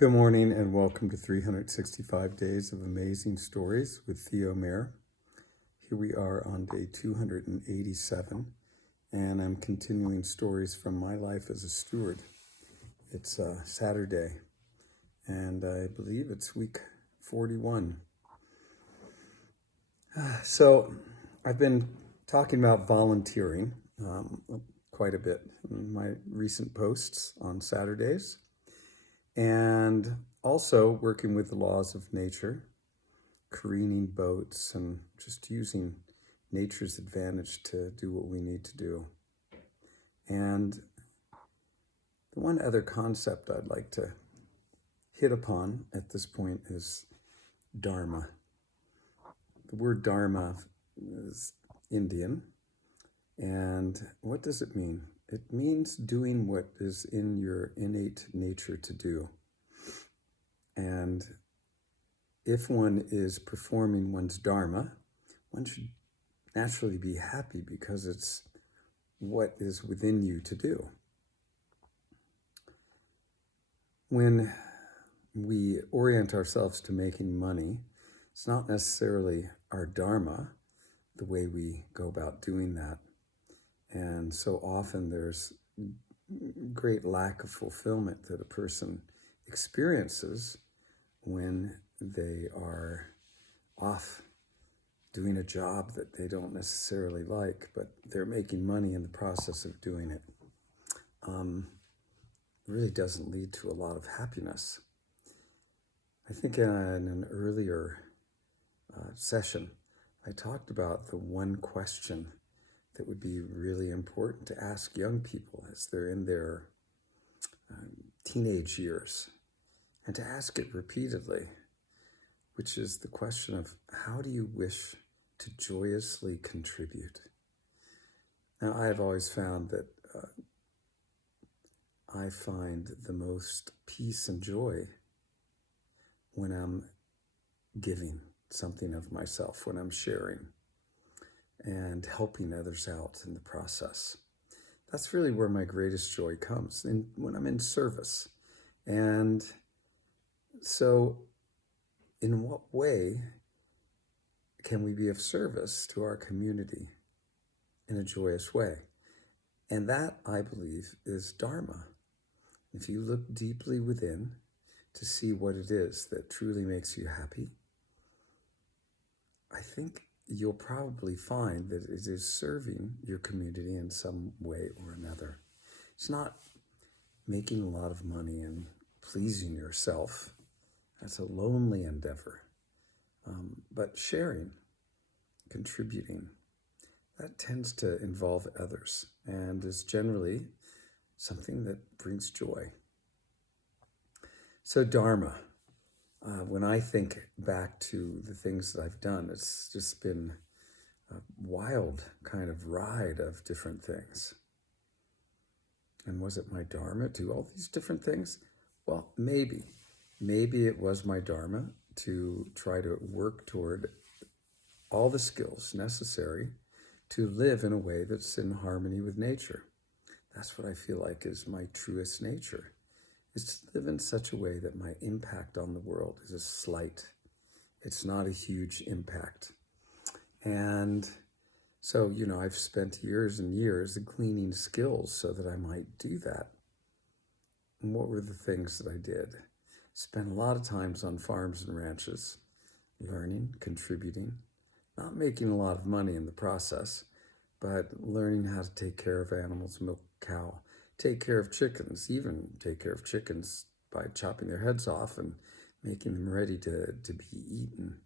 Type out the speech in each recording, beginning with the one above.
Good morning and welcome to 365 Days of Amazing Stories with Theo Mayer. Here we are on day 287, and I'm continuing stories from my life as a steward. It's Saturday, and I believe it's week 41. So I've been talking about volunteering quite a bit in my recent posts on Saturdays, and also working with the laws of nature, careening boats, and just using nature's advantage to do what we need to do. And the one other concept I'd like to hit upon at this point is Dharma. The word Dharma is Indian, and what does it mean? It means doing what is in your innate nature to do. And if one is performing one's Dharma, one should naturally be happy because it's what is within you to do. When we orient ourselves to making money, it's not necessarily our Dharma, the way we go about doing that. And so often there's great lack of fulfillment that a person experiences when they are off doing a job that they don't necessarily like, but they're making money in the process of doing it. Really doesn't lead to a lot of happiness. I think in an earlier session, I talked about the one question that would be really important to ask young people as they're in their teenage years, and to ask it repeatedly, which is the question of how do you wish to joyously contribute? Now, I have always found that I find the most peace and joy when I'm giving something of myself, when I'm sharing and helping others out in the process. That's really where my greatest joy comes, when I'm in service. And so in what way can we be of service to our community in a joyous way? And that, I believe, is Dharma. If you look deeply within to see what it is that truly makes you happy, I think you'll probably find that it is serving your community in some way or another. It's not making a lot of money and pleasing yourself. That's a lonely endeavor. But sharing, contributing, that tends to involve others and is generally something that brings joy. So Dharma, when I think back to the things that I've done, it's just been a wild kind of ride of different things. And was it my Dharma to do all these different things? Well, maybe. Maybe it was my Dharma to try to work toward all the skills necessary to live in a way that's in harmony with nature. That's what I feel like is my truest nature, is to live in such a way that my impact on the world is slight. It's not a huge impact. And so, I've spent years and years gleaning skills so that I might do that. And what were the things that I did? Spent a lot of times on farms and ranches, learning, contributing, not making a lot of money in the process, but learning how to take care of animals, milk a cow, take care of chickens, even take care of chickens by chopping their heads off and making them ready to be eaten.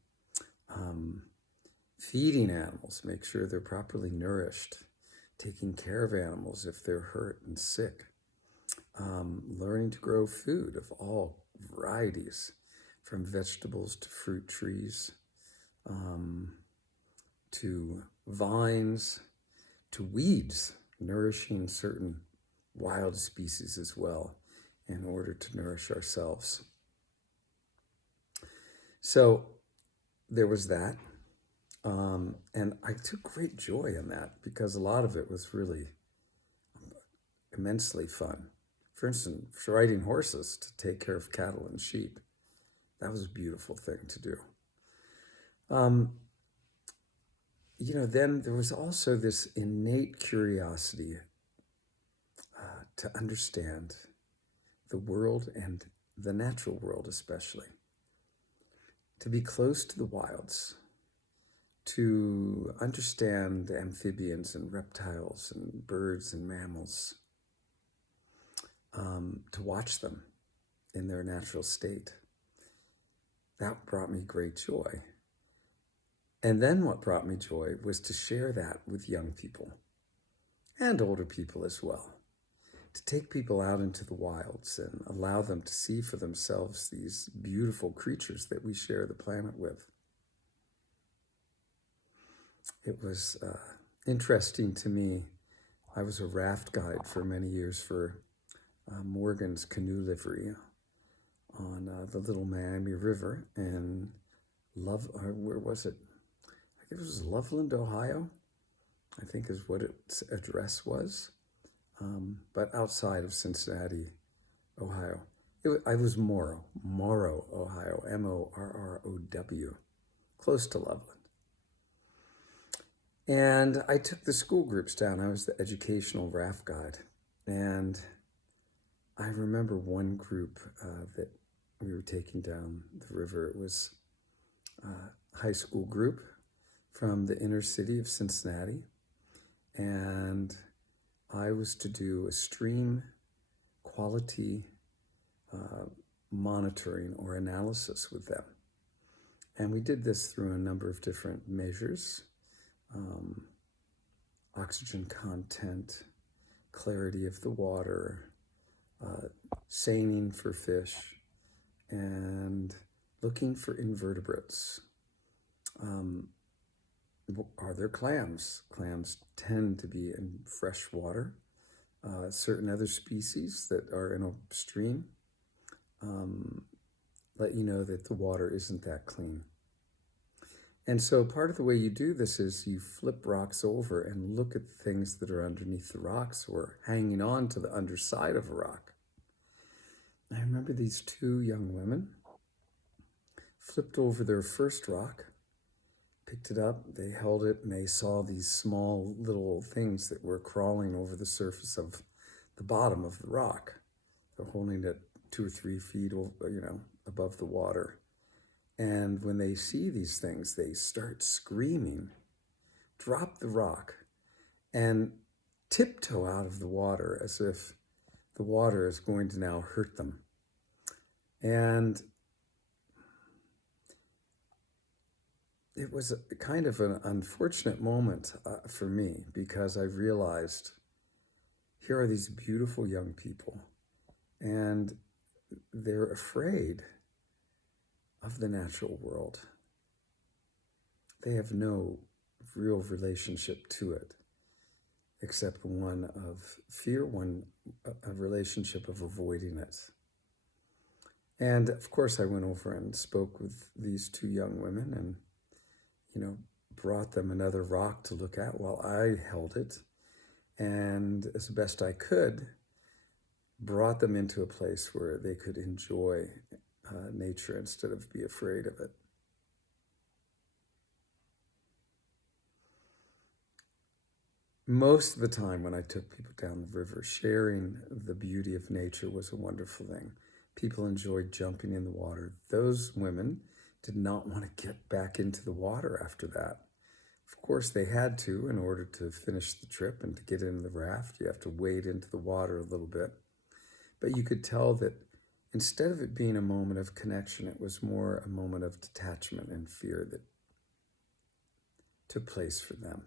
Feeding animals, make sure they're properly nourished, taking care of animals if they're hurt and sick. Learning to grow food of all varieties, from vegetables to fruit trees, to vines, to weeds, nourishing certain wild species as well in order to nourish ourselves. So there was that. And I took great joy in that because a lot of it was really immensely fun. For instance, riding horses to take care of cattle and sheep. That was a beautiful thing to do. Then there was also this innate curiosity to understand the world and the natural world especially, to be close to the wilds, to understand amphibians and reptiles and birds and mammals, to watch them in their natural state. That brought me great joy. And then what brought me joy was to share that with young people and older people as well. To take people out into the wilds and allow them to see for themselves these beautiful creatures that we share the planet with. It was interesting to me. I was a raft guide for many years for Morgan's canoe livery on the Little Miami River in where was it? I think it was Loveland, Ohio, I think is what its address was. But outside of Cincinnati, Ohio. I was Morrow, Ohio, Morrow, close to Loveland. And I took the school groups down. I was the educational raft guide. And I remember one group that we were taking down the river. It was a high school group from the inner city of Cincinnati. And I was to do a stream quality monitoring or analysis with them. And we did this through a number of different measures. Oxygen content, clarity of the water, seining for fish, and looking for invertebrates. Are there clams? Clams tend to be in fresh water. Certain other species that are in a stream let you know that the water isn't that clean. And so part of the way you do this is you flip rocks over and look at the things that are underneath the rocks or hanging on to the underside of a rock. I remember these two young women flipped over their first rock, picked it up, they held it, and they saw these small little things that were crawling over the surface of the bottom of the rock. They're holding it 2 or 3 feet, above the water. And when they see these things, they start screaming, drop the rock, and tiptoe out of the water as if the water is going to now hurt them. And it was a kind of an unfortunate moment for me, because I realized here are these beautiful young people, and they're afraid of the natural world. They have no real relationship to it, except one of fear, a relationship of avoiding it. And of course, I went over and spoke with these two young women and, brought them another rock to look at while I held it. And as best I could, brought them into a place where they could enjoy nature instead of be afraid of it. Most of the time when I took people down the river, sharing the beauty of nature was a wonderful thing. People enjoyed jumping in the water. Those women did not want to get back into the water after that. Of course, they had to in order to finish the trip and to get in the raft. You have to wade into the water a little bit. But you could tell that instead of it being a moment of connection, it was more a moment of detachment and fear that took place for them.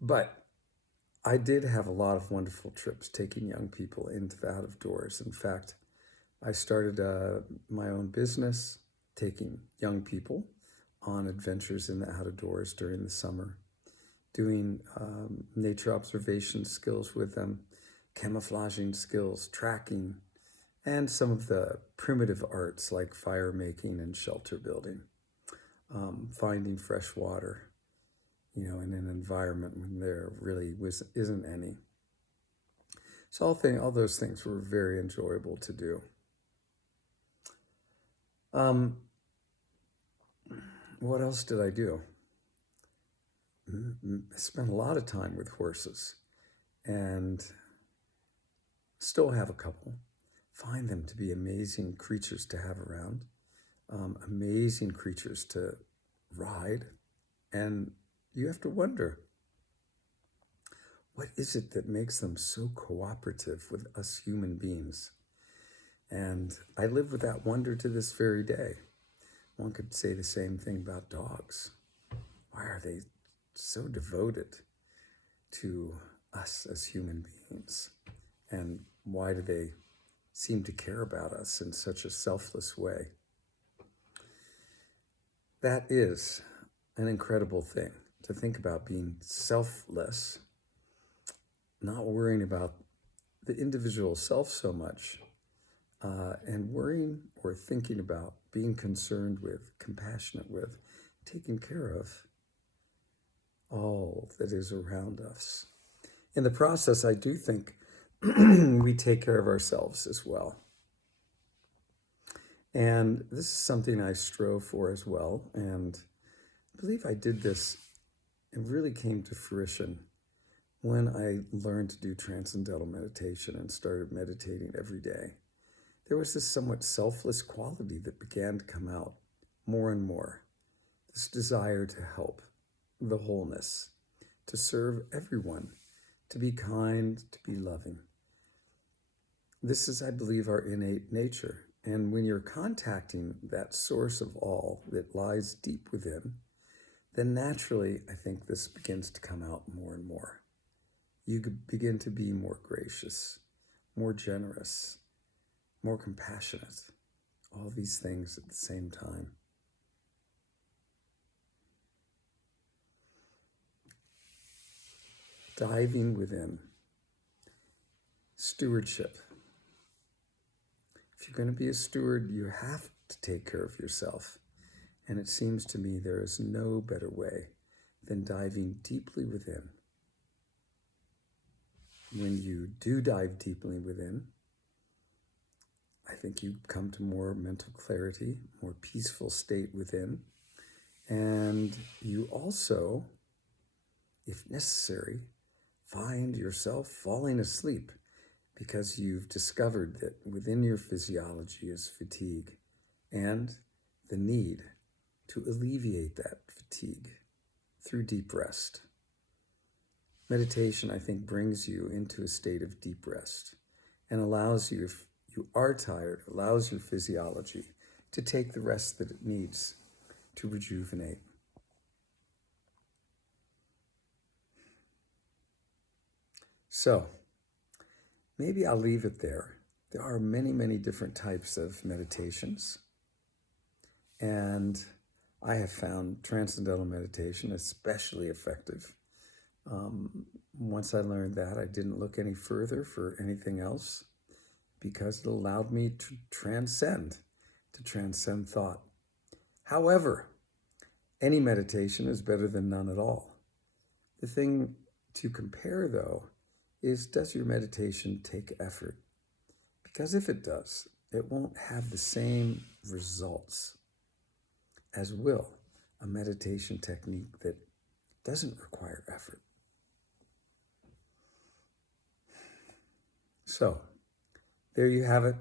But I did have a lot of wonderful trips taking young people into the out of doors. In fact, I started my own business taking young people on adventures in the out of doors during the summer, doing nature observation skills with them, camouflaging skills, tracking, and some of the primitive arts like fire making and shelter building, finding fresh water, in an environment when there really isn't any. So all those things were very enjoyable to do. What else did I do? I spent a lot of time with horses, and still have a couple. Find them to be amazing creatures to have around, amazing creatures to ride. And you have to wonder, what is it that makes them so cooperative with us human beings? And I live with that wonder to this very day. One could say the same thing about dogs. Why are they so devoted to us as human beings? And why do they seem to care about us in such a selfless way? That is an incredible thing, to think about being selfless, not worrying about the individual self so much, and worrying or thinking about, being concerned with, compassionate with, taking care of all that is around us. In the process, I do think we take care of ourselves as well. And this is something I strove for as well. And I believe I did this, it really came to fruition when I learned to do transcendental meditation and started meditating every day. There was this somewhat selfless quality that began to come out more and more. This desire to help, the wholeness, to serve everyone, to be kind, to be loving. This is, I believe, our innate nature. And when you're contacting that source of all that lies deep within, then naturally, I think this begins to come out more and more. You begin to be more gracious, more generous, more compassionate, all these things at the same time. Diving within. Stewardship. If you're going to be a steward, you have to take care of yourself. And it seems to me there is no better way than diving deeply within. When you do dive deeply within, I think you come to more mental clarity, more peaceful state within. And you also, if necessary, find yourself falling asleep because you've discovered that within your physiology is fatigue and the need to alleviate that fatigue through deep rest. Meditation, I think, brings you into a state of deep rest and allows you, if you are tired, allows your physiology to take the rest that it needs to rejuvenate. So, maybe I'll leave it there. There are many, many different types of meditations. And I have found transcendental meditation especially effective. Once I learned that, I didn't look any further for anything else because it allowed me to transcend thought. However, any meditation is better than none at all. The thing to compare, though, is, does your meditation take effort? Because if it does, it won't have the same results as will a meditation technique that doesn't require effort. So, there you have it.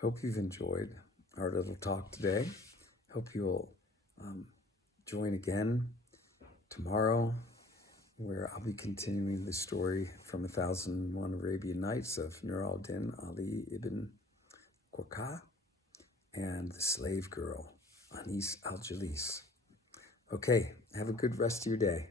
Hope you've enjoyed our little talk today. Hope you'll join again tomorrow, where I'll be continuing the story from 1001 Arabian Nights of Nur al-Din Ali ibn Qurqa and the slave girl, Anis al-Jalis. Okay, have a good rest of your day.